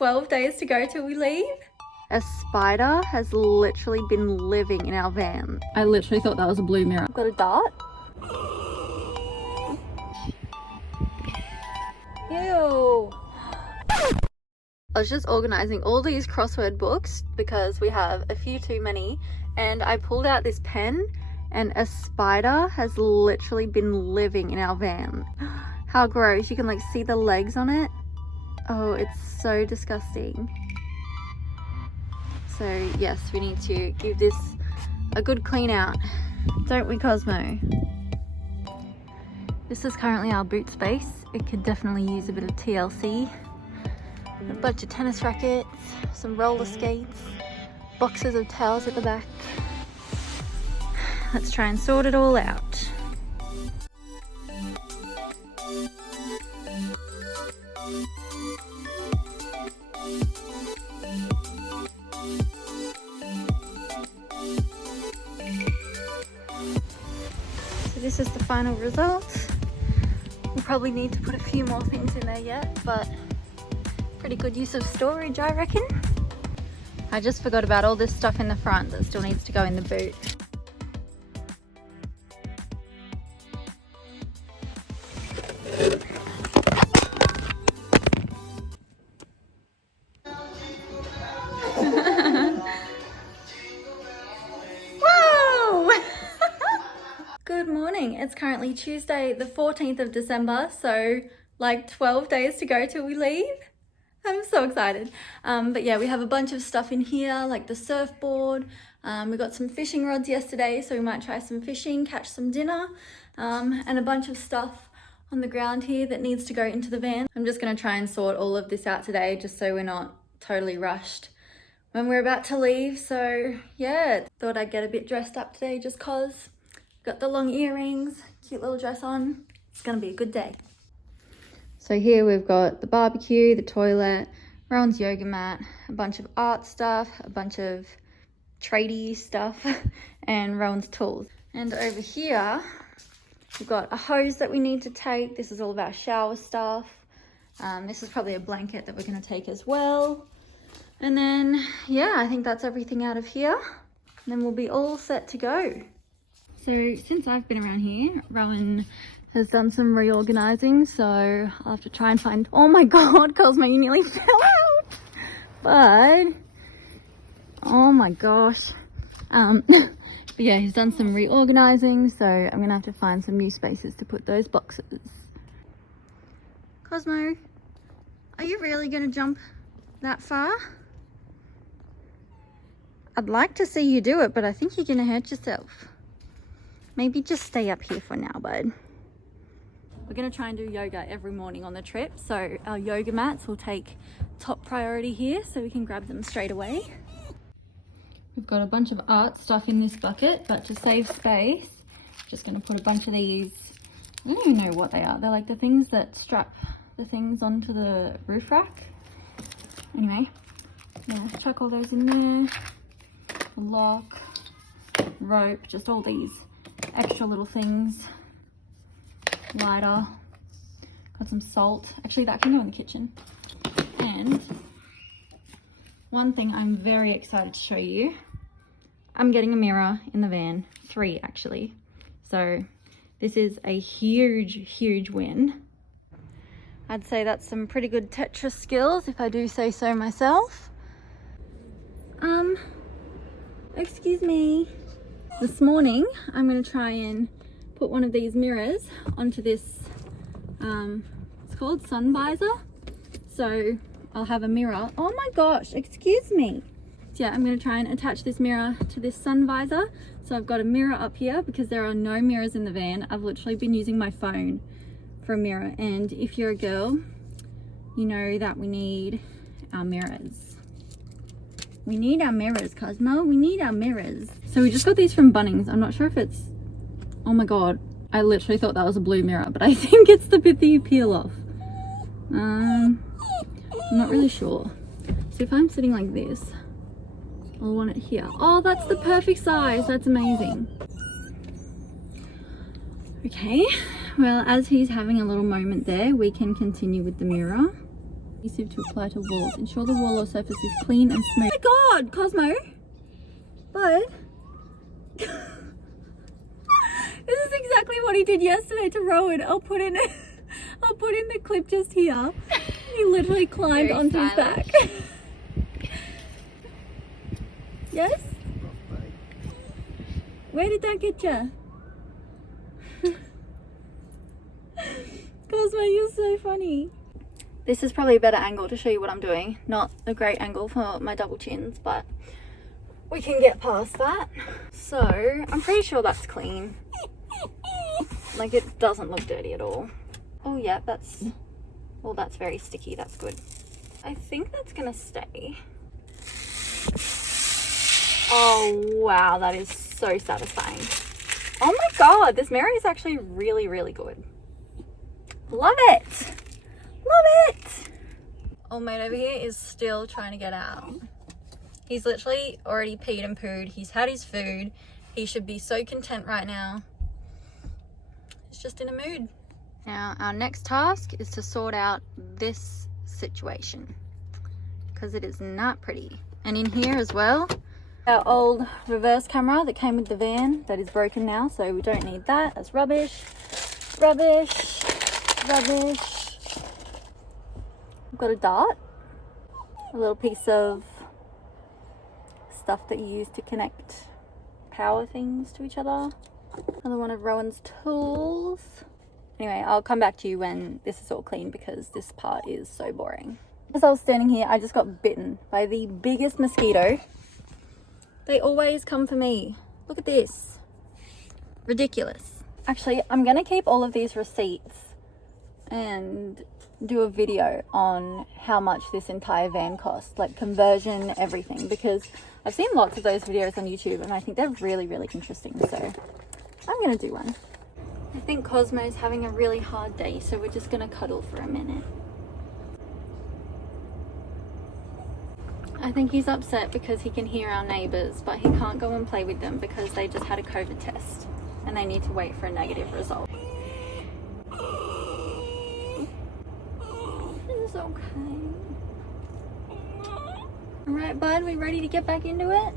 12 days to go till we leave. A spider has literally been living in our van. I literally thought that was a blue mirror. I've got a dart. Ew. I was just organizing all these crossword books because we have a few too many, and I pulled out this pen and a spider has literally been living in our van. How gross. You can like see the legs on it. Oh, it's so disgusting. So yes, we need to give this a good clean out, don't we, Cosmo? This is currently our boot space. It could definitely use a bit of TLC. A bunch of tennis rackets, some roller skates, boxes of towels at the back. Let's try and sort it all out. So this is the final result. We'll probably need to put a few more things in there yet, but pretty good use of storage, I reckon. I just forgot about all this stuff in the front that still needs to go in the boot. Good morning. It's currently Tuesday the 14th of December, so like 12 days to go till we leave. I'm so excited. But yeah, we have a bunch of stuff in here, like the surfboard. We got some fishing rods yesterday, so we might try some fishing, catch some dinner, and a bunch of stuff on the ground here that needs to go into the van. I'm just going to try and sort all of this out today, just so we're not totally rushed when we're about to leave. So yeah, thought I'd get a bit dressed up today just cause. Got the long earrings, cute little dress on. It's gonna be a good day. So here we've got the barbecue, the toilet, Rowan's yoga mat, a bunch of art stuff, a bunch of tradie stuff, and Rowan's tools. And over here, we've got a hose that we need to take. This is all of our shower stuff. This is probably a blanket that we're gonna take as well. And then, yeah, I think that's everything out of here. And then we'll be all set to go. So since I've been around here, Rowan has done some reorganizing, so I'll have to try and find, oh my God, Cosmo, you nearly fell out. But, oh my gosh. But yeah, he's done some reorganizing, so I'm gonna have to find some new spaces to put those boxes. Cosmo, are you really gonna jump that far? I'd like to see you do it, but I think you're gonna hurt yourself. Maybe just stay up here for now, bud. We're gonna try and do yoga every morning on the trip, so our yoga mats will take top priority here, so we can grab them straight away. We've got a bunch of art stuff in this bucket, but to save space, I'm just gonna put a bunch of these, I don't even know what they are. They're like the things that strap the things onto the roof rack. Anyway, yeah, chuck all those in there. Lock, rope, just all these extra little things. Lighter, got some salt. Actually, that can go in the kitchen. And one thing I'm very excited to show you, I'm getting a mirror in the van, 3 actually. So this is a huge win. I'd say that's some pretty good Tetris skills, if I do say so myself. Excuse me. This morning, I'm going to try and put one of these mirrors onto this, it's called sun visor. So I'll have a mirror. Oh my gosh, excuse me. So yeah, I'm going to try and attach this mirror to this sun visor. So I've got a mirror up here because there are no mirrors in the van. I've literally been using my phone for a mirror. And if you're a girl, you know that we need our mirrors. We need our mirrors, Cosmo. We need our mirrors. So we just got these from Bunnings. I'm not sure if it's... Oh my God. I literally thought that was a blue mirror, but I think it's the bit that you peel off. I'm not really sure. So if I'm sitting like this, I'll want it here. Oh, that's the perfect size. That's amazing. Okay. Well, as he's having a little moment there, we can continue with the mirror. Adhesive to apply to walls. Ensure the wall or surface is clean and smooth. Oh my god, Cosmo! Bud? This is exactly what he did yesterday to Rowan. I'll put in the clip just here. He literally climbed onto his back. Yes? Where did that get you? Cosmo, you're so funny. This is probably a better angle to show you what I'm doing. Not a great angle for my double chins, but we can get past that. So, I'm pretty sure that's clean. Like, it doesn't look dirty at all. Oh yeah, that's very sticky. That's good. I think that's gonna stay. Oh wow, that is so satisfying. Oh my god, this mirror is actually really, really good. Love it. Love it. Old mate over here is still trying to get out. He's literally already peed and pooed. He's had his food. He should be so content right now. He's just in a mood. Now, our next task is to sort out this situation because it is not pretty. And in here as well, our old reverse camera that came with the van that is broken now, so we don't need that. That's rubbish. Rubbish. Rubbish. I've got a dart, a little piece of stuff that you use to connect power things to each other. Another one of Rowan's tools. Anyway, I'll come back to you when this is all clean because this part is so boring. As I was standing here, I just got bitten by the biggest mosquito. They always come for me. Look at this. Ridiculous. Actually, I'm gonna keep all of these receipts and do a video on how much this entire van cost, like conversion, everything, because I've seen lots of those videos on YouTube and I think they're really, really interesting. So I'm gonna do one. I think Cosmo's having a really hard day, so we're just gonna cuddle for a minute. I think he's upset because he can hear our neighbours, but he can't go and play with them because they just had a COVID test and they need to wait for a negative result. It's okay. Alright, bud, we ready to get back into it?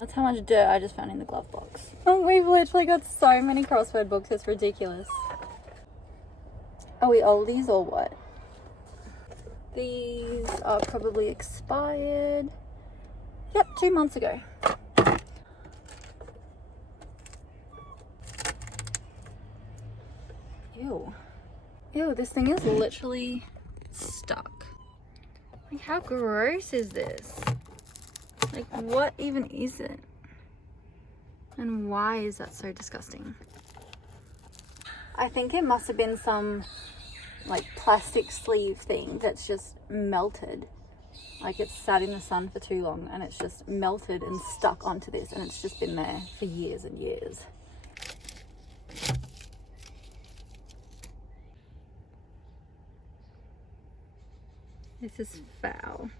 That's how much dirt I just found in the glove box. Oh, we've literally got so many crossword books, it's ridiculous. Are we oldies or what? These are probably expired. Yep, 2 months ago. Ew. Ew, this thing is literally stuck. Like, how gross is this? Like, what even is it? And why is that so disgusting? I think it must have been some like plastic sleeve thing that's just melted. Like, it's sat in the sun for too long and it's just melted and stuck onto this, and it's just been there for years and years. This is foul.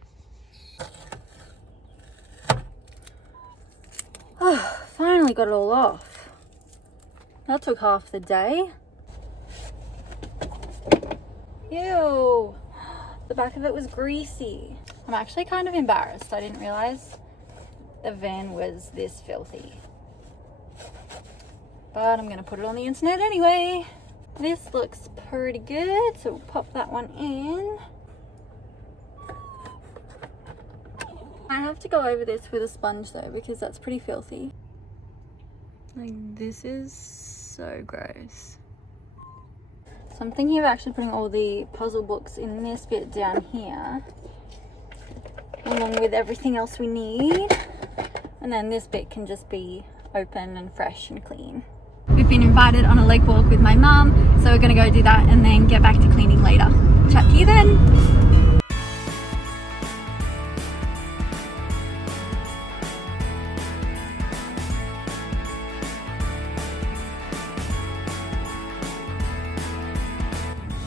Oh, finally got it all off. That took half the day. Ew. The back of it was greasy. I'm actually kind of embarrassed. I didn't realize the van was this filthy. But I'm going to put it on the internet anyway. This looks pretty good, so we'll pop that one in. I have to go over this with a sponge though, because that's pretty filthy. Like, this is so gross. So I'm thinking of actually putting all the puzzle books in this bit down here, along with everything else we need. And then this bit can just be open and fresh and clean. We've been invited on a lake walk with my mum, so we're gonna go do that and then get back to cleaning later. Chat to you then.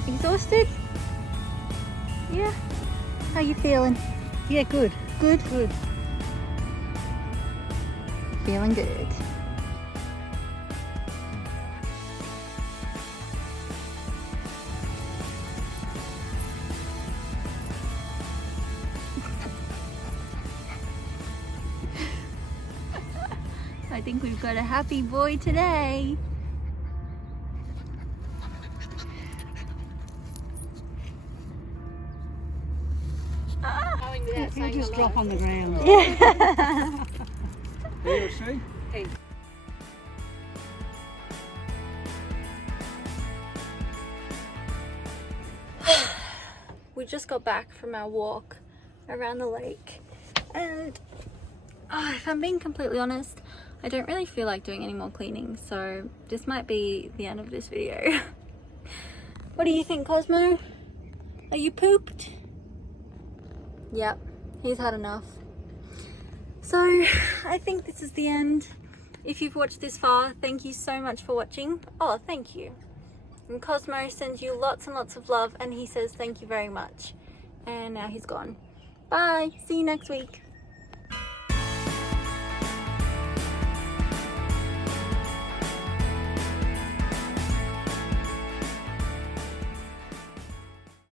Exhausted? Yeah. How you feeling? Yeah, good. Good? Good. Feeling good. I think we've got a happy boy today. He'll just drop on the ground. Yeah. Here, see? Hey. We just got back from our walk around the lake, and if I'm being completely honest, I don't really feel like doing any more cleaning, so this might be the end of this video. What do you think, Cosmo? Are you pooped? Yep, he's had enough. So I think this is the end. If you've watched this far, thank you so much for watching. Oh, thank you. And Cosmo sends you lots and lots of love, and he says thank you very much. And now he's gone. Bye, see you next week.